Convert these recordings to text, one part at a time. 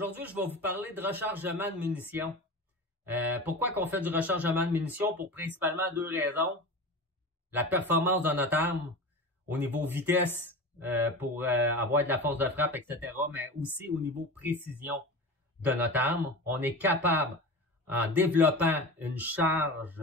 Aujourd'hui, je vais vous parler de rechargement de munitions. Pourquoi qu'on fait du rechargement de munitions? Pour principalement deux raisons. La performance de notre arme au niveau vitesse pour avoir de la force de frappe, etc. Mais aussi au niveau précision de notre arme. On est capable, en développant une charge,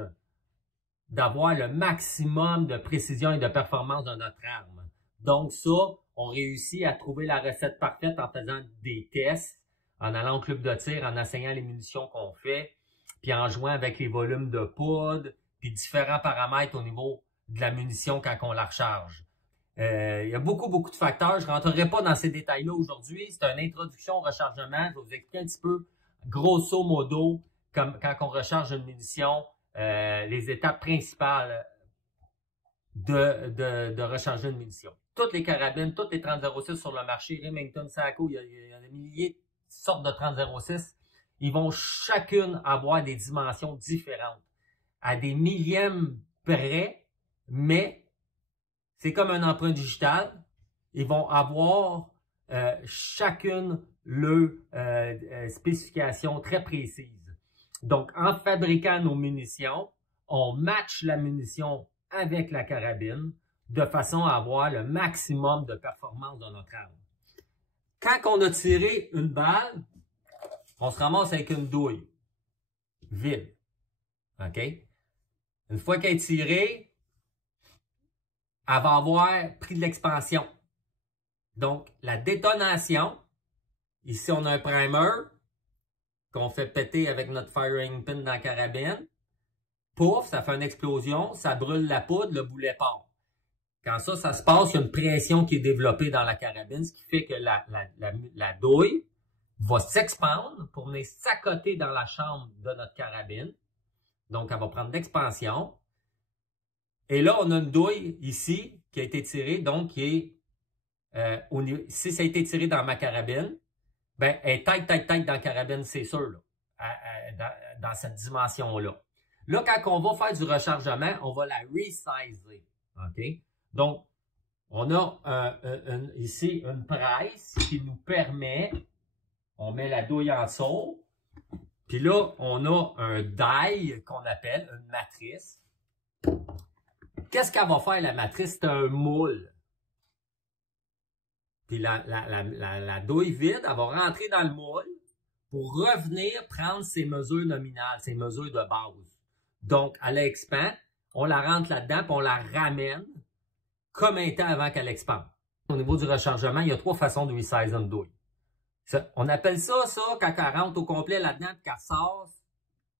d'avoir le maximum de précision et de performance de notre arme. Donc ça, on réussit à trouver la recette parfaite en faisant des tests, en allant au club de tir, en essayant les munitions qu'on fait, puis en jouant avec les volumes de poudre, puis différents paramètres au niveau de la munition quand on la recharge. Il y a beaucoup de facteurs. Je ne rentrerai pas dans ces détails-là aujourd'hui. C'est une introduction au rechargement. Je vais vous expliquer un petit peu, grosso modo, comme quand on recharge une munition, les étapes principales de recharger une munition. Toutes les carabines, toutes les 30-06 sur le marché, Remington, Sako, il y a des milliers de sortes de 30-06. Ils vont chacune avoir des dimensions différentes, à des millièmes près, mais c'est comme un emprunt digital. Ils vont avoir chacune leur spécification très précise. Donc, en fabriquant nos munitions, on match la munition avec la carabine de façon à avoir le maximum de performance dans notre arme. Quand on a tiré une balle, on se ramasse avec une douille vide. OK? Une fois qu'elle est tirée, elle va avoir pris de l'expansion. Donc, la détonation, ici on a un primer qu'on fait péter avec notre firing pin dans la carabine. Pouf, ça fait une explosion, ça brûle la poudre, le boulet part. Quand ça se passe, il y a une pression qui est développée dans la carabine, ce qui fait que la douille va s'expandre pour venir s'accoter dans la chambre de notre carabine. Donc, elle va prendre l'expansion. Et là, on a une douille ici qui a été tirée, donc qui est, si ça a été tiré dans ma carabine, ben, elle est tight dans la carabine, c'est sûr, là, dans cette dimension-là. Là, quand on va faire du rechargement, on va la resizer. OK? Donc, on a ici une presse qui nous permet, on met la douille en dessous, puis là, on a un die qu'on appelle une matrice. Qu'est-ce qu'elle va faire, la matrice? C'est un moule. Puis la douille vide, elle va rentrer dans le moule pour revenir prendre ses mesures nominales, ses mesures de base. Donc, elle expand, on la rentre là-dedans, puis on la ramène comme un temps avant qu'elle expande. Au niveau du rechargement, il y a trois façons de resize une douille. On appelle ça, quand elle rentre au complet là-dedans, puis qu'elle sort,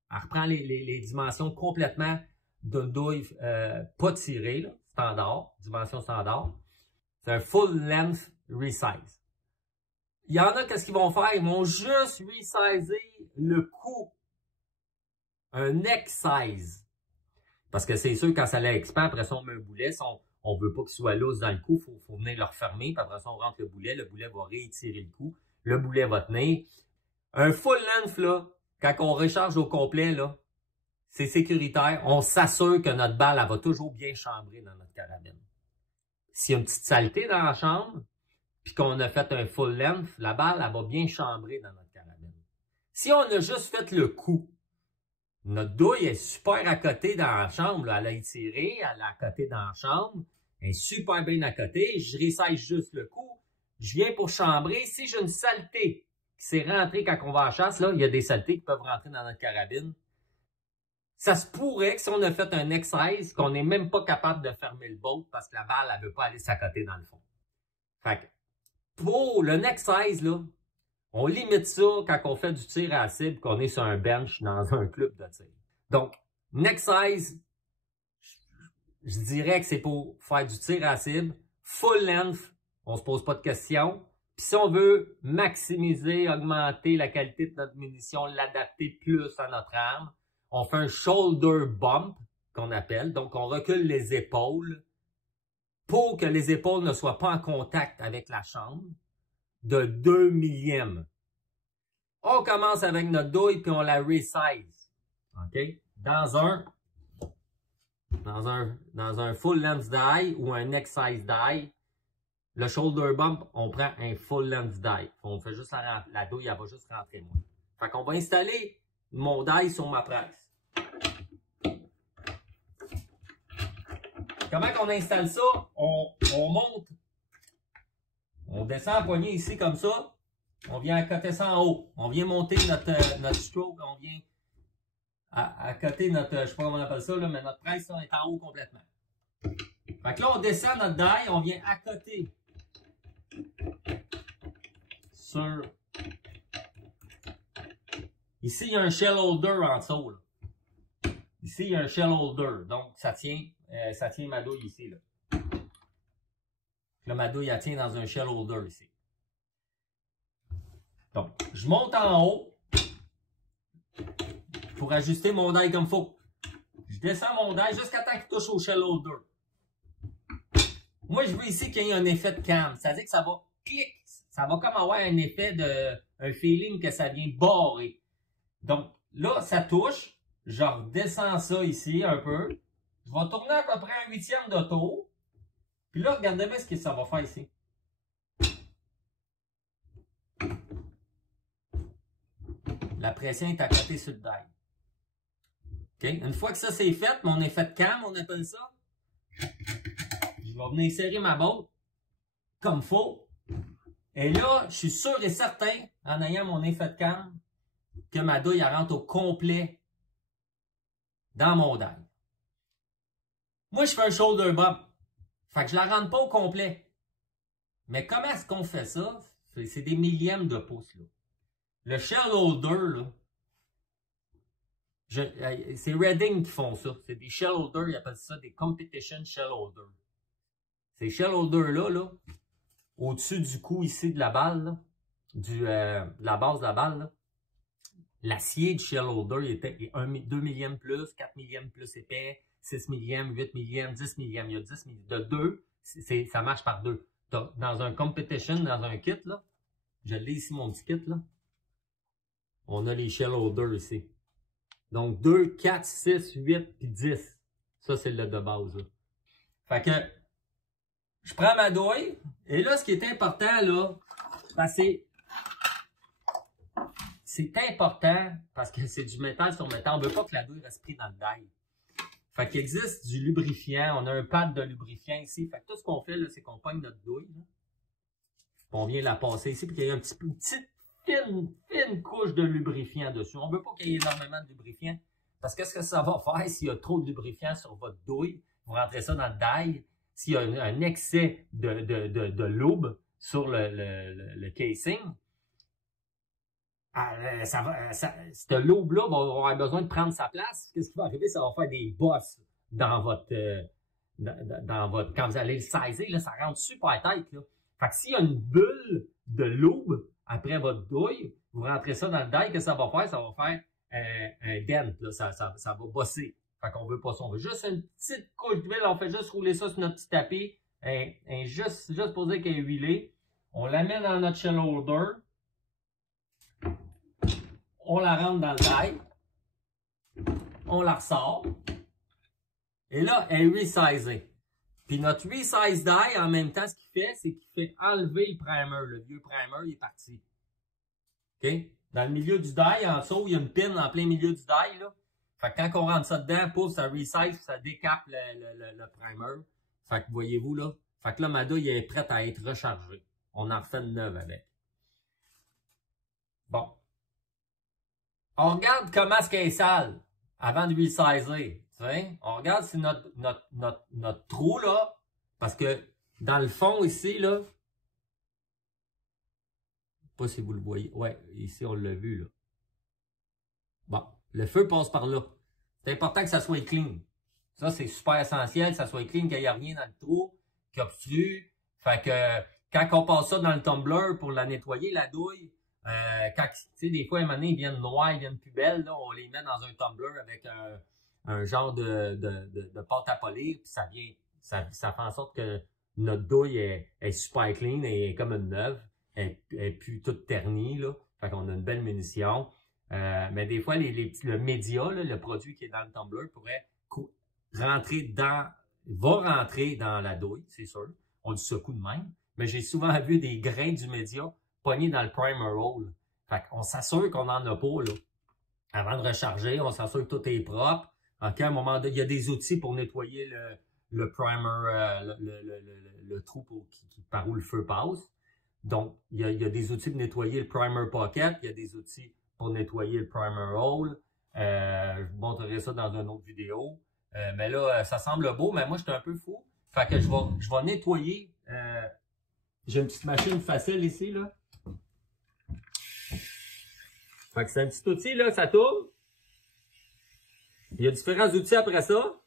elle reprend les dimensions complètement d'une douille pas tirée, là, standard, dimension standard. C'est un full length resize. Il y en a, qu'est-ce qu'ils vont faire? Ils vont juste resizer le cou. Un neck size. Parce que c'est sûr, quand ça l'expand, après ça, on met un boulet. On veut pas qu'il soit loose dans le cou, faut venir le refermer. Puis après ça, on rentre le boulet va réétirer le cou. Le boulet va tenir. Un full length, là, quand on recharge au complet, là, c'est sécuritaire. On s'assure que notre balle, elle va toujours bien chambrer dans notre carabine. S'il y a une petite saleté dans la chambre, puis qu'on a fait un full length, la balle, elle va bien chambrer dans notre carabine. Si on a juste fait le coup, notre douille est super à côté dans la chambre, là. Elle a étiré, elle est à côté dans la chambre, elle est super bien à côté, je ressèche juste le coup, je viens pour chambrer. Si j'ai une saleté qui s'est rentrée quand on va à la chasse, là, il y a des saletés qui peuvent rentrer dans notre carabine. Ça se pourrait que si on a fait un excise, qu'on n'est même pas capable de fermer le bolt parce que la balle, elle veut pas aller s'accoter dans le fond. Fait que, pour le neck size, là, on limite ça quand on fait du tir à la cible, qu'on est sur un bench dans un club de tir. Donc, neck size, je dirais que c'est pour faire du tir à la cible. Full length, on se pose pas de questions. Puis si on veut maximiser, augmenter la qualité de notre munition, l'adapter plus à notre arme, on fait un shoulder bump, qu'on appelle. Donc, on recule les épaules pour que les épaules ne soient pas en contact avec la chambre de 2 millièmes. On commence avec notre douille puis on la resize. OK? Dans un full length die ou un neck size die, Le shoulder bump, on prend un full length die. On fait juste la douille, elle va juste rentrer moins. Fait qu'on va installer mon die sur ma presse. Comment qu'on installe ça? On monte. On descend la poignée ici comme ça. On vient accoter ça en haut. On vient monter notre stroke. On vient accoter notre, je sais pas comment on appelle ça, là, mais notre presse là, est en haut complètement. Fait que là, on descend notre die. On vient accoter sur... Ici, il y a un shell holder en dessous. Là. Ici, il y a un shell holder. Donc, ça tient ma douille ici. Là. Là, ma douille, elle tient dans un shell holder ici. Donc, je monte en haut pour ajuster mon die comme il faut. Je descends mon die jusqu'à temps qu'il touche au shell holder. Moi, je veux ici qu'il y ait un effet de cam. C'est-à-dire que ça va clic. Ça va comme avoir un effet un feeling que ça vient barrer. Donc, là, ça touche. Je redescends ça ici un peu. Je vais tourner à peu près un huitième de tour. Puis là, regardez bien ce que ça va faire ici. La pression est à côté sur le die. OK? Une fois que ça c'est fait, mon effet de cam, on appelle ça. Je vais venir serrer ma botte comme il faut. Et là, je suis sûr et certain, en ayant mon effet de cam, que ma douille elle rentre au complet dans mon die. Moi, je fais un shoulder bump. Fait que je la rentre pas au complet. Mais comment est-ce qu'on fait ça? C'est des millièmes de pouces, là. Le shell holder, là, c'est Redding qui font ça. C'est des shell holders, ils appellent ça des competition shell holders. Ces shell holders-là, là, au-dessus du cou ici de la balle, là, de la base de la balle, l'acier du shell holder il était 2 millièmes plus, 4 millièmes plus épais, 6 millièmes, 8 millièmes, 10 millièmes. Il y a 10 millièmes. De 2, ça marche par 2. Dans un competition, dans un kit, là, je l'ai ici mon petit kit, là. On a les shell holders ici. Donc 2, 4, 6, 8 puis 10. Ça, c'est le de base, là. Fait que je prends ma douille. Et là, ce qui est important, là, ben c'est important parce que c'est du métal sur métal. On ne veut pas que la douille reste prise dans le die. Fait qu'il existe du lubrifiant. On a un pad de lubrifiant ici. Fait que tout ce qu'on fait, là, c'est qu'on pogne notre douille. Là. On vient la passer ici, puis qu'il y a une petite fine couche de lubrifiant dessus. On ne veut pas qu'il y ait énormément de lubrifiant. Parce que ce que ça va faire, s'il y a trop de lubrifiant sur votre douille, vous rentrez ça dans le die. S'il y a un excès de lube sur le casing, cette lube-là va avoir besoin de prendre sa place. Qu'est-ce qui va arriver? Ça va faire des bosses dans votre quand vous allez le saisir, là, ça rentre super tight, là. Fait que s'il y a une bulle de lube après votre douille, vous rentrez ça dans le die, que ça va faire? Ça va faire un dent, là. Ça va bosser. Fait qu'on veut pas ça. On veut juste une petite couche d'huile. On fait juste rouler ça sur notre petit tapis. Juste pour dire qu'elle est huilée. On la met dans notre shell holder. On la rentre dans le die. On la ressort. Et là, elle est resizée. Puis notre resize die, en même temps, ce qu'il fait, c'est qu'il fait enlever le primer. Le vieux primer, il est parti. OK? Dans le milieu du die, en dessous, il y a une pin en plein milieu du die, là. Fait que quand on rentre ça dedans, pouf, ça resize, ça décape le primer. Fait que voyez-vous, là. Fait que là, ma douille est prête à être rechargée. On en refait une neuve avec. Bon. On regarde comment est-ce qu'elle est sale avant de resizer. On regarde si notre trou, là, parce que dans le fond, ici, là, je sais pas si vous le voyez. Ouais, ici, on l'a vu, là. Bon, le feu passe par là. C'est important que ça soit clean. Ça, c'est super essentiel, que ça soit clean, qu'il n'y ait rien dans le trou, qui obstrue. Fait que quand on passe ça dans le tumbler pour la nettoyer, la douille, quand, tu sais, des fois, à un moment donné, ils viennent noirs, ils viennent plus belles, là, on les met dans un tumbler avec un genre de pâte à polir, puis ça fait en sorte que notre douille est super clean, elle est comme une neuve, elle est plus toute ternie, là. Fait qu'on a une belle munition. Mais des fois, le média, là, le produit qui est dans le tumbler pourrait va rentrer dans la douille, c'est sûr. On le secoue de même. mais j'ai souvent vu des grains du média pognés dans le primer roll. Fait qu'on s'assure qu'on n'en a pas, là. Avant de recharger, on s'assure que tout est propre. OK, à un moment donné, il y a des outils pour nettoyer le primer, le trou par où le feu passe. Donc, il y a des outils pour nettoyer le primer pocket, il y a des outils pour nettoyer le primer roll. Je vous montrerai ça dans une autre vidéo. Mais là, ça semble beau, mais moi, j'étais un peu fou. Fait que je vais nettoyer. J'ai une petite machine facile ici, là. Fait que c'est un petit outil, là, ça tourne. Il y a différents outils après ça,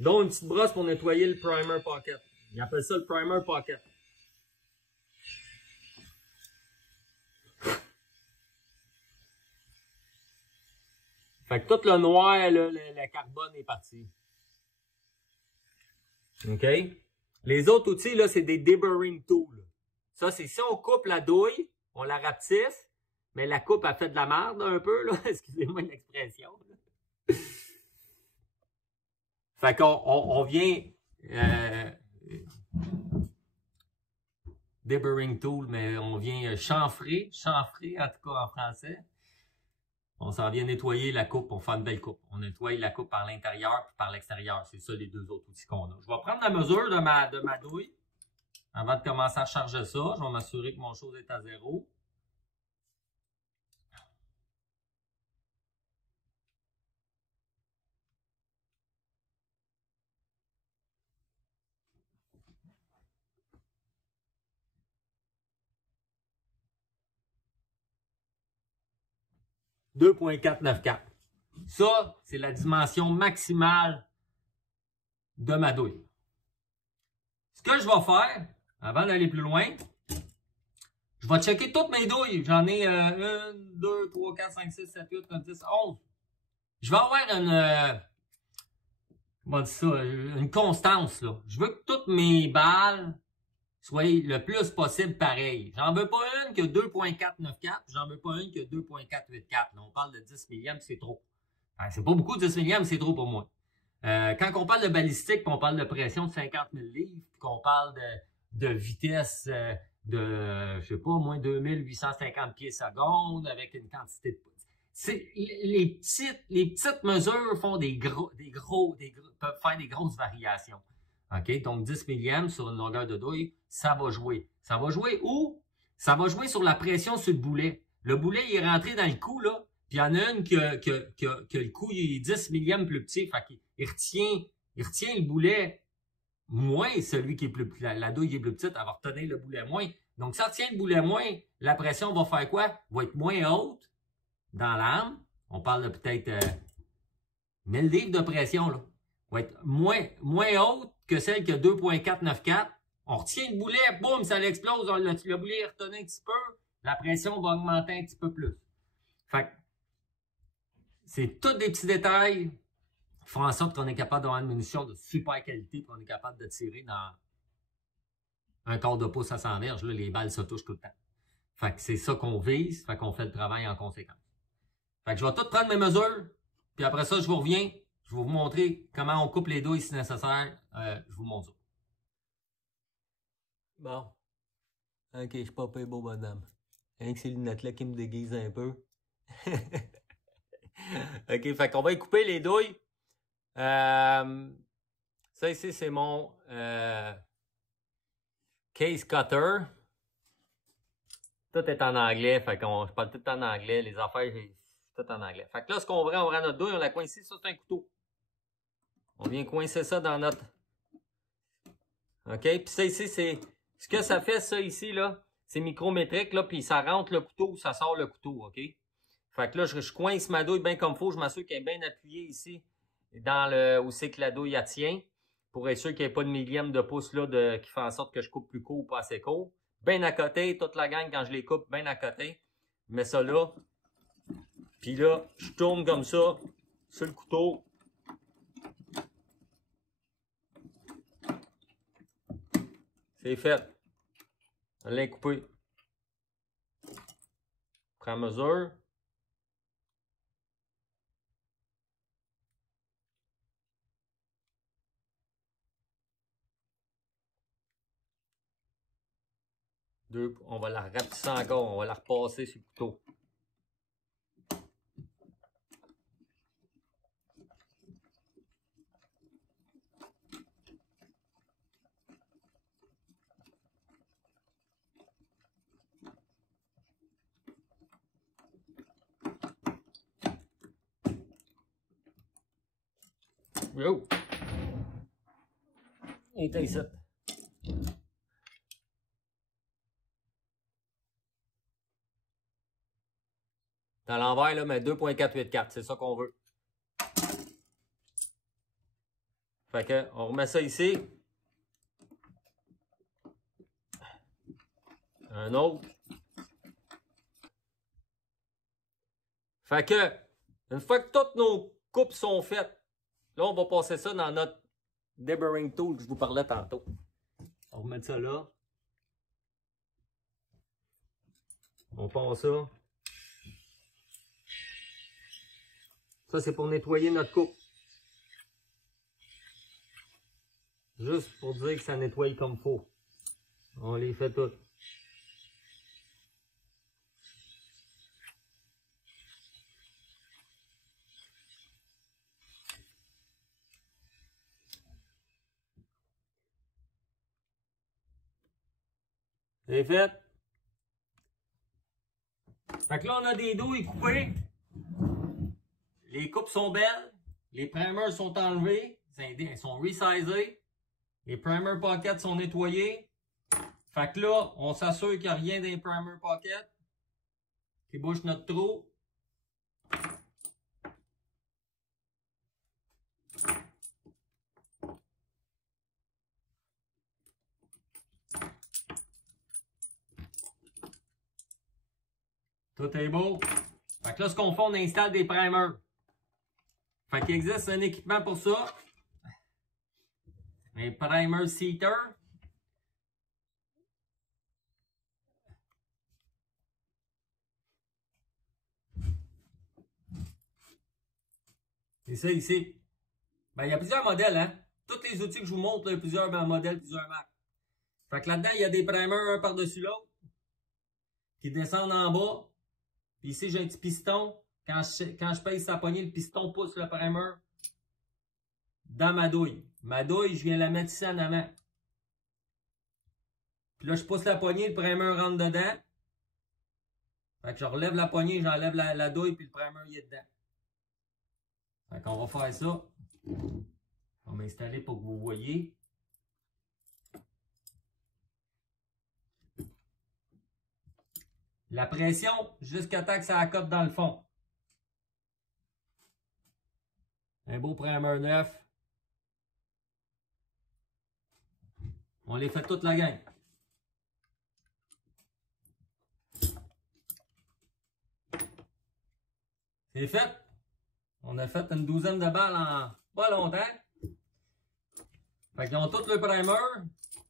dont une petite brosse pour nettoyer le primer pocket. Ils appellent ça le primer pocket. Fait que tout le noir, là, le carbone est parti. OK? Les autres outils, là, c'est des deburring tools. Ça, c'est si on coupe la douille, on la rapetisse, mais la coupe a fait de la merde un peu, là. Excusez-moi l'expression. Fait qu'on vient deburring tool, mais on vient chanfrer en tout cas en français. On s'en vient nettoyer la coupe pour faire une belle coupe. On nettoie la coupe par l'intérieur et par l'extérieur. C'est ça les deux autres outils qu'on a. Je vais prendre la mesure de ma douille. Avant de commencer à charger ça, je vais m'assurer que mon chose est à 0. « 2.494. Ça, c'est la dimension maximale de ma douille. Ce que je vais faire, avant d'aller plus loin, je vais checker toutes mes douilles. J'en ai 1, 2, 3, 4, 5, 6, 7, 8, 9, 10, 11. Je vais avoir une constance, là. Je veux que toutes mes balles soient le plus possible pareilles. J'en veux pas une que 2.494, j'en veux pas une que 2.484. Là, on parle de 10 millièmes, c'est trop. C'est pas beaucoup 10 millièmes, c'est trop pour moi. Quand on parle de balistique, on parle de pression de 50 000 livres, puis qu'on parle de vitesse de, je sais pas, moins 2850 pieds seconde, avec une quantité de... Les petites mesures font peuvent faire des grosses variations. OK? Donc, 10 millièmes sur une longueur de douille, ça va jouer. Ça va jouer où? Ça va jouer sur la pression sur le boulet. Le boulet, il est rentré dans le cou, là, puis il y en a une que le cou, il est 10 millièmes plus petit. Fait qu'il retient le boulet moins, celui qui est plus petit. La douille qui est plus petite, elle va retenir le boulet moins. Donc, ça retient le boulet moins, la pression va faire quoi? Va être moins haute dans l'arme. On parle de peut-être 1000 livres de pression, là. Va être moins haute que celle qui a 2.494. On retient le boulet, boum, ça l'explose. Le boulet est retenu un petit peu. La pression va augmenter un petit peu plus. Fait que c'est tous des petits détails qui font en sorte qu'on est capable d'avoir une munition de super qualité et qu'on est capable de tirer dans un quart de pouce à 100 verges. Là, les balles se touchent tout le temps. Fait que c'est ça qu'on vise, fait qu'on fait le travail en conséquence. Fait que je vais tout prendre mes mesures, puis après ça, je vous reviens. Je vais vous montrer comment on coupe les douilles si nécessaire. Je vous montre ça. Bon. OK, je suis pas payé beau bonhomme. Rien que ces lunettes-là qui me déguisent un peu. OK, fait qu'on va y couper les douilles. Ça ici, c'est mon case cutter. Tout est en anglais, fait qu'on je parle tout en anglais. Les affaires, tout en anglais. Fait que là, ce qu'on prend notre douille, on la coince ici, ça c'est un couteau. On vient coincer ça dans notre... OK, puis ça ici, c'est... Ce que ça fait, ça ici, là, c'est micrométrique, là, puis ça rentre le couteau, ça sort le couteau, OK? Fait que là, je coince ma douille bien comme il faut, je m'assure qu'elle est bien appuyée ici, dans le où c'est que la douille elle tient, pour être sûr qu'il n'y ait pas de millième de pouce là qui fait en sorte que je coupe plus court ou pas assez court. Bien à côté, toute la gang, quand je les coupe, bien à côté. Je mets ça là. Puis là, je tourne comme ça, sur le couteau. C'est fait. On l'a coupé. Prends mesure. On va la rapetisser encore, on va la repasser sur le couteau. Yo! Il était ici. Dans l'envers, là, mais 2.484, c'est ça qu'on veut. Fait que, on remet ça ici. Un autre. Fait que, une fois que toutes nos coupes sont faites, là, on va passer ça dans notre deburring tool que je vous parlais tantôt. On va remettre ça là. On passe ça. Ça, c'est pour nettoyer notre coupe. Juste pour dire que ça nettoie comme il faut. On les fait toutes. C'est fait. Fait que là, on a des douilles coupées. Les coupes sont belles. Les primers sont enlevés. Elles sont resizées. Les primer pockets sont nettoyés. Fait que là, on s'assure qu'il n'y a rien dans les primer pockets qui bouche notre trou. Tout est beau. Fait que là, ce qu'on fait, on installe des primers. Fait qu'il existe un équipement pour ça. Un primer seater. C'est ça ici. Ben, il y a plusieurs modèles, hein. Tous les outils que je vous montre, il y a plusieurs modèles, plusieurs marques. Fait que là-dedans, il y a des primers un par-dessus l'autre qui descendent en bas. Puis ici, j'ai un petit piston. Quand je pèse sa poignée, le piston pousse le primer dans ma douille. Ma douille, je viens la mettre ici en avant. Puis là, je pousse la poignée, le primer rentre dedans. Fait que je relève la poignée, j'enlève la douille, puis le primer, il est dedans. Fait qu'on va faire ça. On va m'installer pour que vous voyez. La pression jusqu'à temps que ça accote dans le fond. Un beau primer neuf. On les fait toute la gang. C'est fait. On a fait une douzaine de balles en pas longtemps. Fait qu'ils ont tout le primer.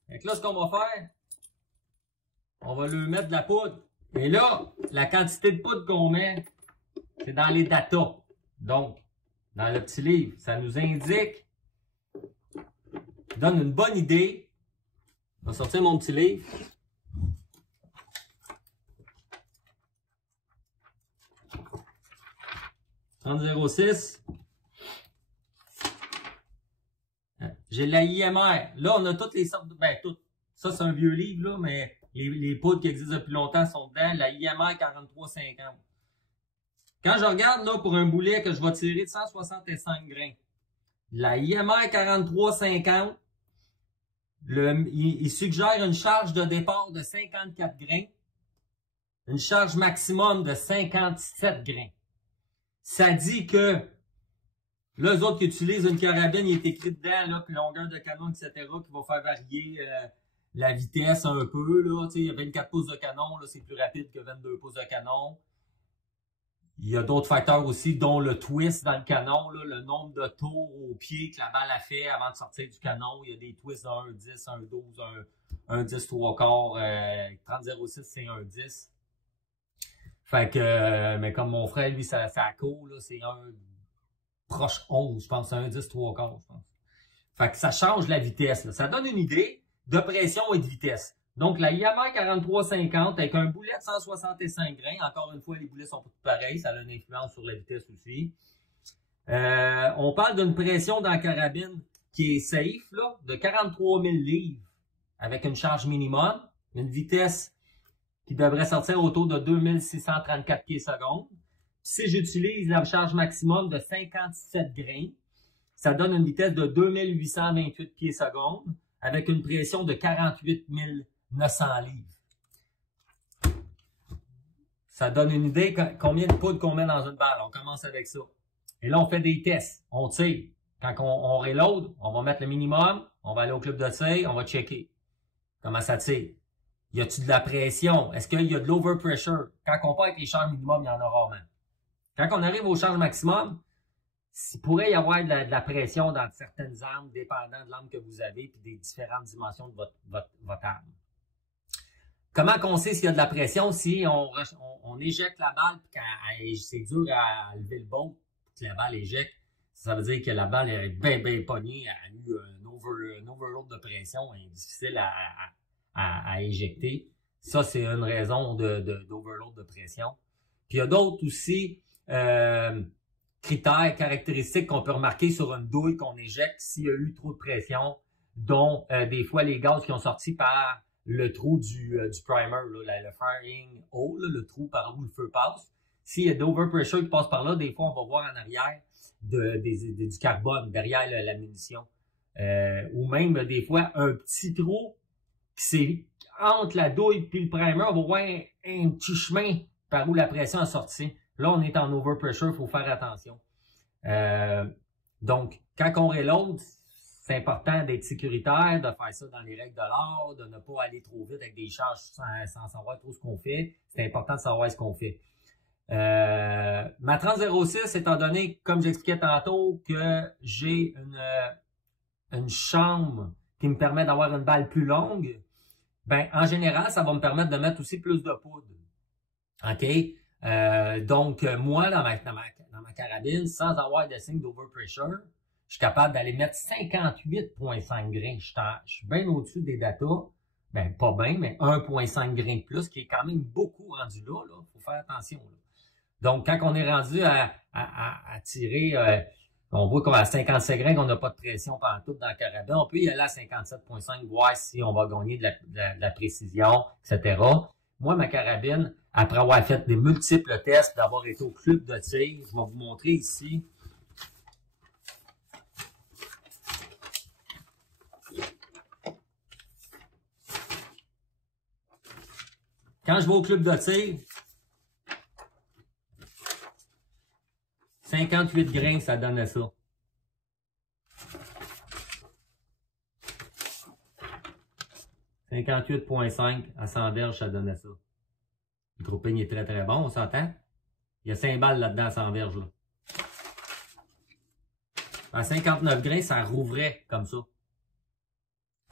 Fait que là, ce qu'on va faire, on va lui mettre de la poudre. Et là, la quantité de poudre qu'on met, c'est dans les datas. Donc, dans le petit livre, ça nous indique, donne une bonne idée. Je vais sortir mon petit livre. .06. J'ai la IMR. Là, on a toutes les sortes de... Ben, toutes. Ça, c'est un vieux livre, là, mais les poudres qui existent depuis longtemps sont dedans. La IMR 4350. Quand je regarde, là, pour un boulet que je vais tirer de 165 grains, la IMR 4350, il suggère une charge de départ de 54 grains, une charge maximum de 57 grains. Ça dit que là, eux autres qui utilisent une carabine, il est écrit dedans, là, puis longueur de canon, etc., qui va faire varier la vitesse un peu. Là, il y a 24 pouces de canon, là, c'est plus rapide que 22 pouces de canon. Il y a d'autres facteurs aussi, dont le twist dans le canon, là, le nombre de tours au pied que la balle a fait avant de sortir du canon. Il y a des twists de 1,10, 1,12, 1,10 3/4. 30,06, c'est 1,10. Fait que, mais comme mon frère, lui, ça court, là, c'est un proche 11, je pense, c'est 1,10 3/4, je pense. Fait que ça change la vitesse, là. Ça donne une idée de pression et de vitesse. Donc, la IMR 4350 avec un boulet de 165 grains. Encore une fois, les boulets sont tous pareils. Ça a une influence sur la vitesse aussi. On parle d'une pression dans la carabine qui est safe, là, de 43 000 livres avec une charge minimum. Une vitesse qui devrait sortir autour de 2634 pieds secondes. Si j'utilise la charge maximum de 57 grains, ça donne une vitesse de 2828 pieds secondes avec une pression de 48 900 livres. Ça donne une idée combien de poudre qu'on met dans une balle. On commence avec ça. Et là, on fait des tests. On tire. Quand on reload, on va mettre le minimum. On va aller au club de tir. On va checker comment ça tire. Y a-t-il de la pression? Est-ce qu'il y a de l'overpressure? Quand on part avec les charges minimum, il y en a rarement. Quand on arrive aux charges maximum, il pourrait y avoir de la pression dans certaines armes, dépendant de l'arme que vous avez et des différentes dimensions de votre arme. Comment qu'on sait s'il y a de la pression? Si on éjecte la balle et c'est dur à lever le bolt pour que la balle éjecte, ça veut dire que la balle est bien pognée, elle a eu un overload de pression, elle est difficile à éjecter. Ça, c'est une raison d'overload de pression. Puis il y a d'autres aussi critères, caractéristiques qu'on peut remarquer sur une douille qu'on éjecte s'il y a eu trop de pression, dont des fois les gaz qui ont sorti par le trou du primer, là, le firing hole, le trou par où le feu passe. S'il y a d'overpressure qui passe par là, des fois on va voir en arrière du carbone, derrière la munition. Ou même des fois un petit trou qui c'est entre la douille et le primer, on va voir un petit chemin par où la pression a sorti. Là, on est en overpressure, il faut faire attention. Donc, quand on reload, c'est important d'être sécuritaire, de faire ça dans les règles de l'art, de ne pas aller trop vite avec des charges sans savoir trop ce qu'on fait. C'est important de savoir ce qu'on fait. Ma 3006, étant donné, comme j'expliquais tantôt, que j'ai une chambre qui me permet d'avoir une balle plus longue, ben en général, ça va me permettre de mettre aussi plus de poudre. OK? Donc, moi, dans ma carabine, sans avoir de signe d'overpressure, je suis capable d'aller mettre 58,5 grains. Je suis bien au-dessus des datas. Ben, pas bien, mais 1,5 grains de plus, qui est quand même beaucoup rendu là. Faut faire attention. Là. Donc, quand on est rendu à tirer, on voit qu'à 57 grains, qu'on n'a pas de pression pendant tout dans la carabine. On peut y aller à 57,5, voir si on va gagner de la précision, etc. Moi, ma carabine, après avoir fait des multiples tests, d'avoir été au club de tir, je vais vous montrer ici. Quand je vais au club de tir, 58 grains, ça donnait ça. « 58,5 à 100 verges, ça donnait ça. » Le grouping est très très bon, on s'entend? Il y a 5 balles là-dedans à 100 verges. Là. À 59 grains, ça rouvrait comme ça.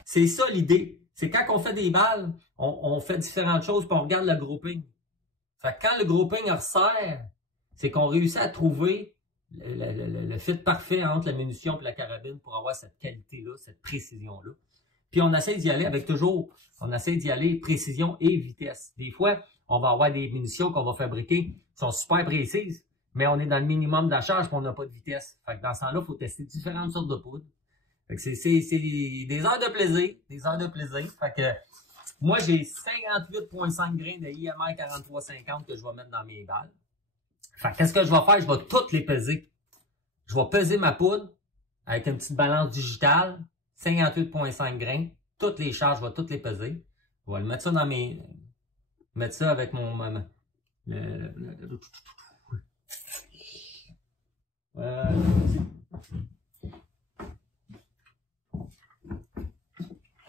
C'est ça l'idée. C'est quand on fait des balles, on fait différentes choses puis on regarde le grouping. Fait que quand le grouping resserre, c'est qu'on réussit à trouver le fit parfait entre la munition et la carabine pour avoir cette qualité-là, cette précision-là. Puis on essaie d'y aller avec on essaie d'y aller précision et vitesse. Des fois, on va avoir des munitions qu'on va fabriquer qui sont super précises, mais on est dans le minimum de la charge et on n'a pas de vitesse. Fait que dans ce temps-là, il faut tester différentes sortes de poudres. Fait que c'est des heures de plaisir, Fait que moi, j'ai 58,5 grains de IMR 4350 que je vais mettre dans mes balles. Fait que qu'est-ce que je vais faire? Je vais toutes les peser. Je vais peser ma poudre avec une petite balance digitale, 58,5 grains. Toutes les charges, je vais toutes les peser. Je vais le mettre ça dans mettre ça avec mon...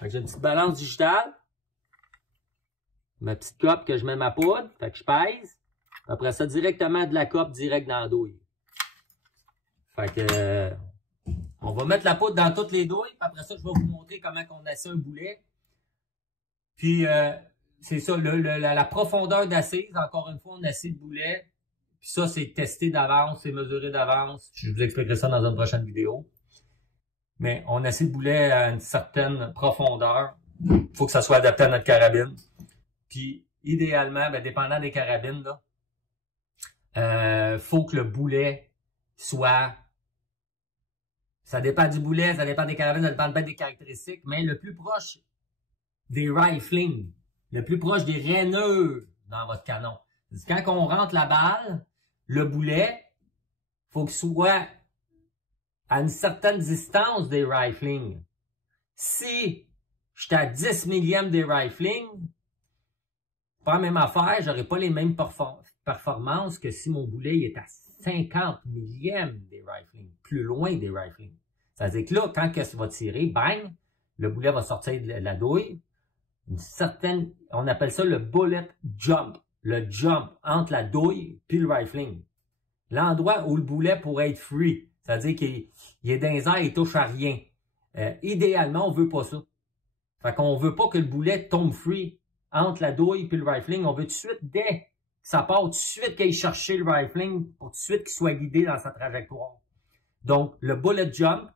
J'ai une petite balance digitale. Ma petite coupe que je mets ma poudre. Fait que je pèse. Après ça, directement de la coupe direct dans la douille. Fait que on va mettre la poudre dans toutes les douilles. Puis après ça, je vais vous montrer comment on assied un boulet. Puis c'est ça, la profondeur d'assise. Encore une fois, on assied le boulet. Puis ça, c'est testé d'avance, c'est mesuré d'avance. Je vous expliquerai ça dans une prochaine vidéo. Mais on assied le boulet à une certaine profondeur. Il faut que ça soit adapté à notre carabine. Puis, idéalement, ben, dépendant des carabines, là, faut que le boulet soit... Ça dépend du boulet, ça dépend des carabines, ça dépend des caractéristiques, mais le plus proche des rifling, le plus proche des rainures dans votre canon. Quand on rentre la balle, le boulet, faut qu'il soit à une certaine distance des rifling. Si j'étais à 10 millièmes des rifling, pas la même affaire, j'aurais pas les mêmes performances que si mon boulet est à 50 millièmes des rifling, plus loin des rifling. C'est-à-dire que là, quand ça va tirer, bang, le boulet va sortir de la douille. Une certaine, on appelle ça le bullet jump. Le jump entre la douille puis le rifling. L'endroit où le boulet pourrait être free. C'est-à-dire qu'il est dans les airs, il touche à rien. Idéalement, on veut pas ça. Fait qu'on veut pas que le boulet tombe free entre la douille puis le rifling. On veut tout de suite, dès que ça part, tout de suite qu'il aille chercher le rifling pour tout de suite qu'il soit guidé dans sa trajectoire. Donc, le bullet jump,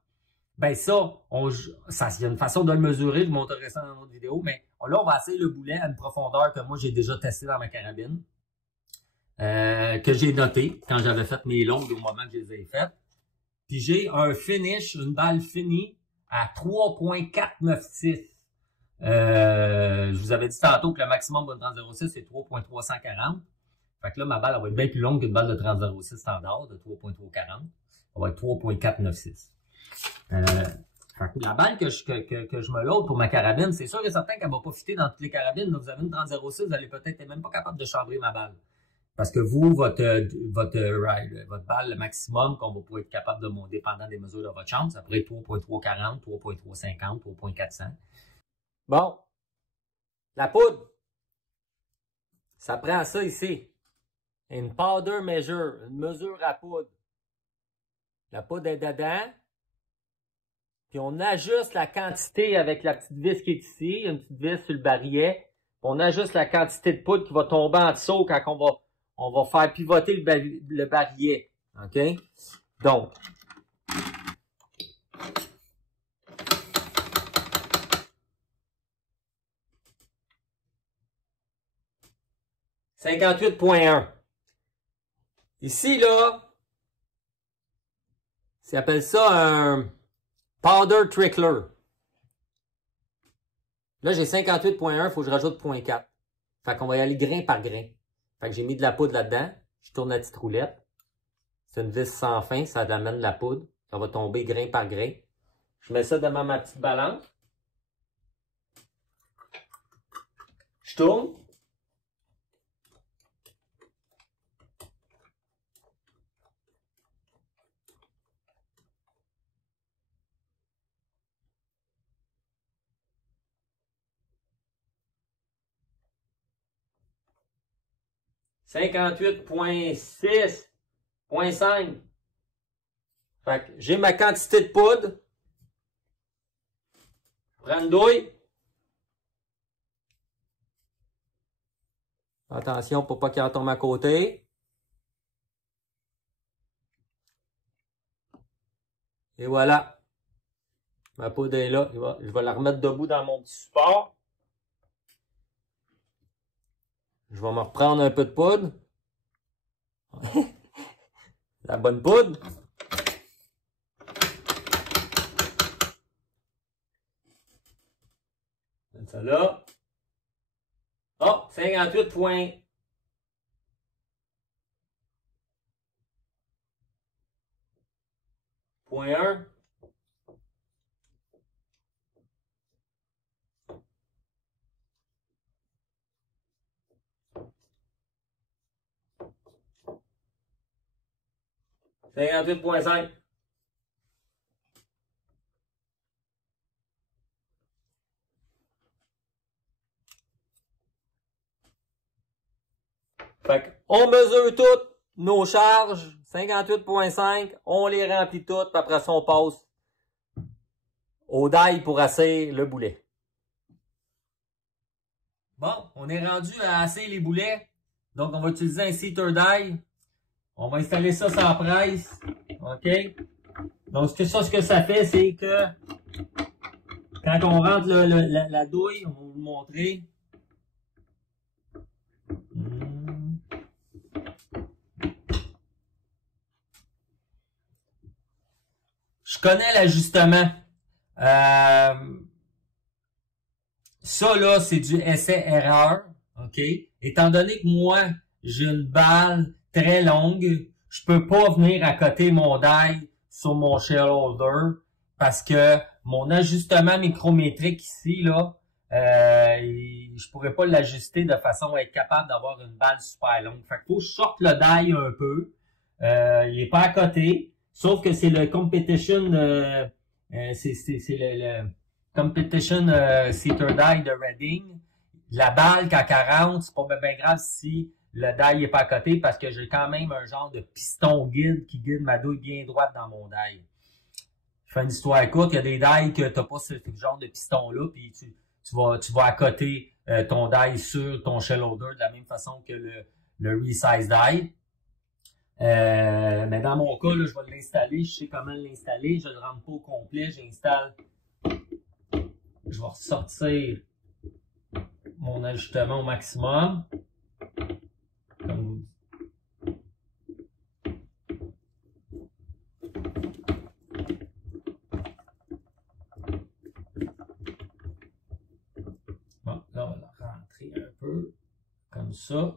ben ça, il y a une façon de le mesurer, je vous montrerai ça dans une autre vidéo, mais là, on va essayer le boulet à une profondeur que moi, j'ai déjà testé dans ma carabine, que j'ai noté quand j'avais fait mes longues au moment que je les ai faites. Puis j'ai un finish, une balle finie à 3.496. Je vous avais dit tantôt que le maximum de 30.06, c'est 3.340. Fait que là, ma balle, elle va être bien plus longue qu'une balle de 30.06 standard, de 3.340. Elle va être 3.496. La balle que je me load pour ma carabine, c'est sûr et certain qu'elle va pas fitter dans toutes les carabines. Là, vous avez une 30.06, vous allez peut-être même pas capable de chambrer ma balle. Parce que vous, votre balle, le maximum qu'on va pouvoir être capable de monter, dépendant des mesures de votre chambre, ça pourrait être 3.340, 3.350, 3.400. Bon. La poudre. Ça prend ça ici. Une powder measure, une mesure à poudre. La poudre est dedans. Puis on ajuste la quantité avec la petite vis qui est ici, une petite vis sur le barillet. On ajuste la quantité de poudre qui va tomber en dessous quand on va faire pivoter le barillet. OK? Donc, « 58.1 ». Ici, là, ça appelle ça un powder trickler. Là, j'ai 58.1, il faut que je rajoute 0.4. Fait qu'on va y aller grain par grain. Fait que j'ai mis de la poudre là-dedans. Je tourne la petite roulette. C'est une vis sans fin, ça amène de la poudre. Ça va tomber grain par grain. Je mets ça devant ma petite balance. Je tourne. « 58.6.5 ». Fait que j'ai ma quantité de poudre. Je prends une douille. Attention pour pas qu'il en tombe à côté. Et voilà. Ma poudre est là. Je vais la remettre debout dans mon petit support. Je vais me reprendre un peu de poudre. La bonne poudre. Ça là. Oh, 58.1. « 58.5 ». Fait qu'on mesure toutes nos charges, 58.5, on les remplit toutes, puis après ça, on passe au die pour asser le boulet. Bon, on est rendu à asser les boulets. Donc, on va utiliser un seater die. On va installer ça sur la presse. OK? Donc, ce que ça fait, c'est que quand on rentre la douille, on va vous montrer. Je connais l'ajustement. Ça, là, c'est du essai-erreur. OK? Étant donné que moi, j'ai une balle très longue, je peux pas venir à côté mon die sur mon shell holder parce que mon ajustement micrométrique ici, là, je pourrais pas l'ajuster de façon à être capable d'avoir une balle super longue. Fait qu'il faut que je sorte le die un peu. Il est pas à côté. Sauf que c'est le competition, c'est le competition seater die de Reading. La balle, quand elle rentre, c'est pas bien grave si le die est pas à côté parce que j'ai quand même un genre de piston guide qui guide ma douille bien droite dans mon die. Je fais une histoire courte, il y a des die que t'as pas ce genre de piston-là, puis tu vas à côté ton die sur ton shell holder de la même façon que le resize die. Mais dans mon cas, là, je vais l'installer, je sais comment l'installer, je ne le rentre pas au complet, j'installe, je vais ressortir mon ajustement au maximum, comme vous dites. Bon, là, on va rentrer un peu, comme ça.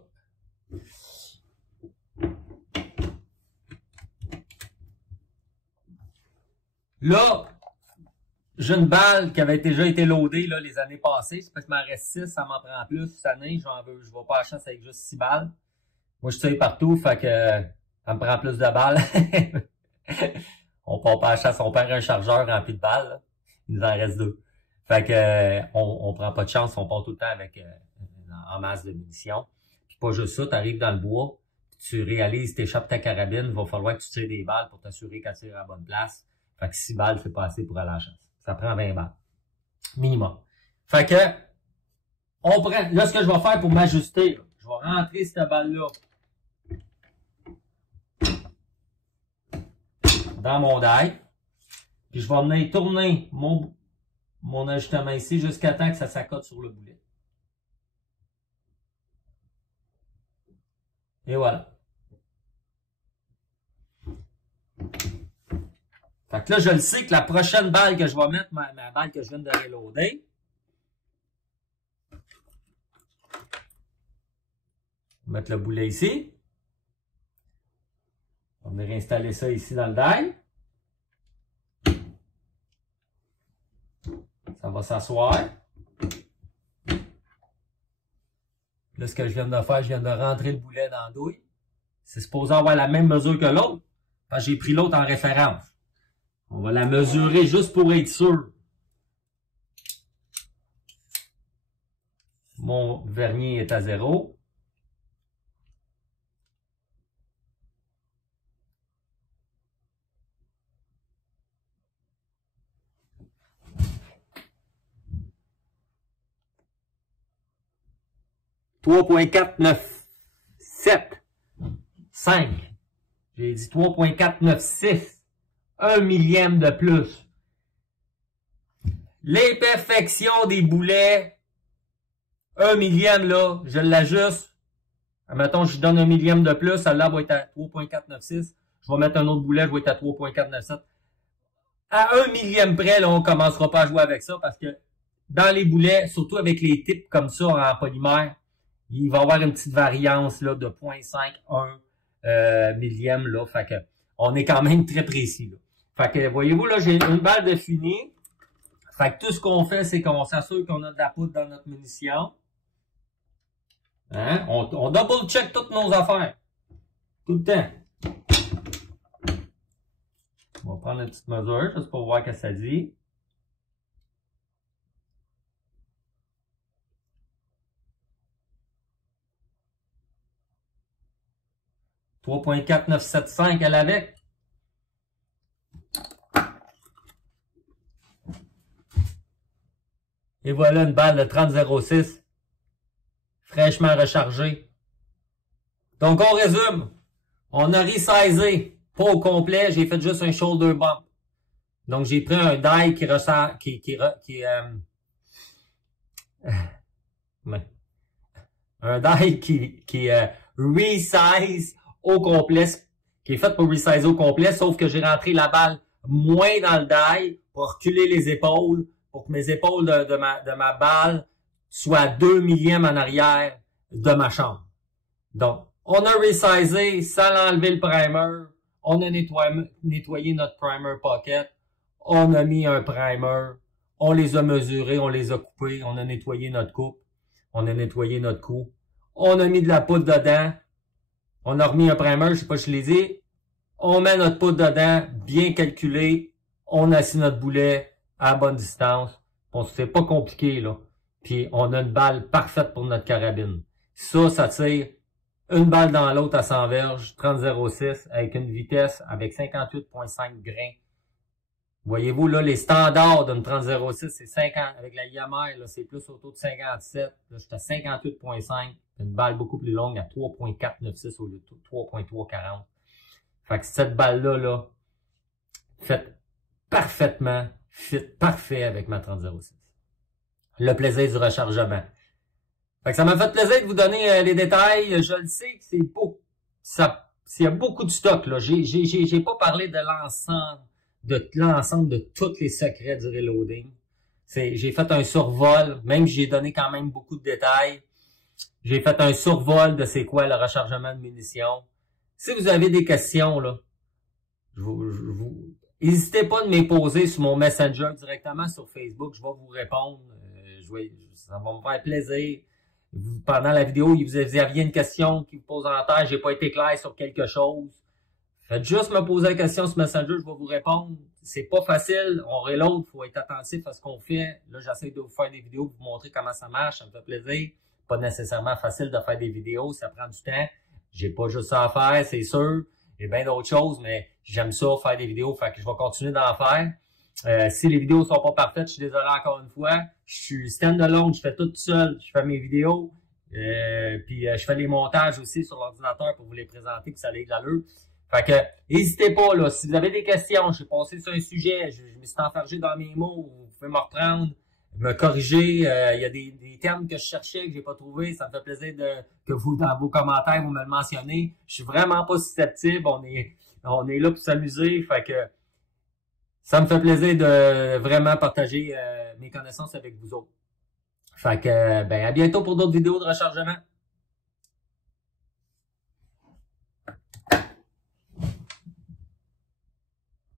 Là, j'ai une balle qui avait déjà été loadée là, les années passées. C'est parce qu'il m'en reste 6, ça m'en prend plus. Cette année, je vais pas à la chasse avec juste 6 balles. Moi, je tire partout, fait que ça me prend plus de balles. On part pas à la chasse, on perd un chargeur rempli de balles. Là. Il nous en reste 2. Fait que on prend pas de chance, on part tout le temps avec en masse de munitions. Puis pas juste ça, tu arrives dans le bois, tu réalises, t'échappes ta carabine, il va falloir que tu tires des balles pour t'assurer qu'elle tire à la bonne place. Fait que 6 balles, c'est pas assez pour aller à la chasse. Ça prend 20 balles. Minimum. Fait que, on prend, là, ce que je vais faire pour m'ajuster, je vais rentrer cette balle-là dans mon die. Puis je vais venir tourner mon ajustement ici jusqu'à temps que ça s'accote sur le boulet. Et voilà. Fait que là, je le sais que la prochaine balle que je vais mettre, ma balle que je viens de reloader, on va mettre le boulet ici. On va venir installer ça ici dans le die. Ça va s'asseoir. Là, ce que je viens de faire, je viens de rentrer le boulet dans la douille. C'est supposé avoir la même mesure que l'autre. Parce que j'ai pris l'autre en référence. On va la mesurer juste pour être sûr. Mon vernier est à 0. « 3.497.5. J'ai dit 3.496. 1 millième de plus. L'imperfection des boulets, 1 millième là, je l'ajuste. Admettons, je donne 1 millième de plus, celle-là va être à 3.496. Je vais mettre un autre boulet, je vais être à 3.497. À 1 millième près, là, on commencera pas à jouer avec ça parce que dans les boulets, surtout avec les types comme ça en polymère, il va y avoir une petite variance là, de 0.51 millième. Là, fait que on est quand même très précis. Là. Fait que, voyez-vous, là, j'ai une balle de fini. Fait que tout ce qu'on fait, c'est qu'on s'assure qu'on a de la poudre dans notre munition. Hein? On double-check toutes nos affaires. Tout le temps. On va prendre une petite mesure, juste pour voir ce que ça dit. « 3.4975 elle avec. Et voilà une balle de 30,06 fraîchement rechargée. Donc on résume. On a resizé, pas au complet, j'ai fait juste un shoulder bump. Donc, j'ai pris un die qui ressort, ouais. Un die qui resize au complet, qui est fait pour resize au complet, sauf que j'ai rentré la balle moins dans le die pour reculer les épaules, pour que mes épaules de ma balle soient à 2 millièmes en arrière de ma chambre. Donc, on a resizé sans enlever le primer, on a nettoyé notre primer pocket, on a mis un primer, on les a mesurés, on les a coupés, on a nettoyé notre coupe, on a nettoyé notre cou, on a mis de la poudre dedans, on a remis un primer, je sais pas si je l'ai dit, on met notre poudre dedans, bien calculé, on assit notre boulet à bonne distance, bon, c'est pas compliqué, là, puis on a une balle parfaite pour notre carabine. Ça tire une balle dans l'autre à 100 verges, 30,06 avec une vitesse avec 58,5 grains. Voyez-vous, là, les standards d'une 30,06, c'est 50, avec la Yamaha, là, c'est plus autour de 57. Là, j'étais à 58,5. Une balle beaucoup plus longue à 3,496 au lieu de 3,340. Fait que cette balle-là, là, fait parfaitement, fit parfait avec ma 30,06. Le plaisir du rechargement. Fait que ça m'a fait plaisir de vous donner les détails. Je le sais que c'est beau. Il y a beaucoup de stock, là. J'ai pas parlé de l'ensemble de tous les secrets du reloading. J'ai fait un survol, même si j'ai donné quand même beaucoup de détails. J'ai fait un survol de c'est quoi le rechargement de munitions. Si vous avez des questions, là, n'hésitez pas de me poser sur mon Messenger directement sur Facebook. Je vais vous répondre. Ça va me faire plaisir. Pendant la vidéo, vous aviez une question qui vous pose en tête, j'ai pas été clair sur quelque chose. Faites juste me poser la question sur Messenger, je vais vous répondre. C'est pas facile, on reload, faut être attentif à ce qu'on fait. Là, j'essaie de vous faire des vidéos pour vous montrer comment ça marche, ça me fait plaisir. Pas nécessairement facile de faire des vidéos, ça prend du temps. J'ai pas juste ça à faire, c'est sûr. Il y a bien d'autres choses, mais j'aime ça, faire des vidéos, fait que je vais continuer d'en faire. Si les vidéos sont pas parfaites, je suis désolé encore une fois. Je suis stand-alone, je fais tout seul, je fais mes vidéos. Puis je fais les montages aussi sur l'ordinateur pour vous les présenter, puis ça ait de l'allure. Fait que, n'hésitez pas, là, si vous avez des questions, j'ai passé sur un sujet, je me suis enfargé dans mes mots, vous pouvez me reprendre, me corriger, il y a des termes que je cherchais, que j'ai pas trouvé, ça me fait plaisir que vous, dans vos commentaires, vous me le mentionnez. Je suis vraiment pas susceptible, on est là pour s'amuser, fait que, ça me fait plaisir de vraiment partager mes connaissances avec vous autres. Fait que, ben, à bientôt pour d'autres vidéos de rechargement.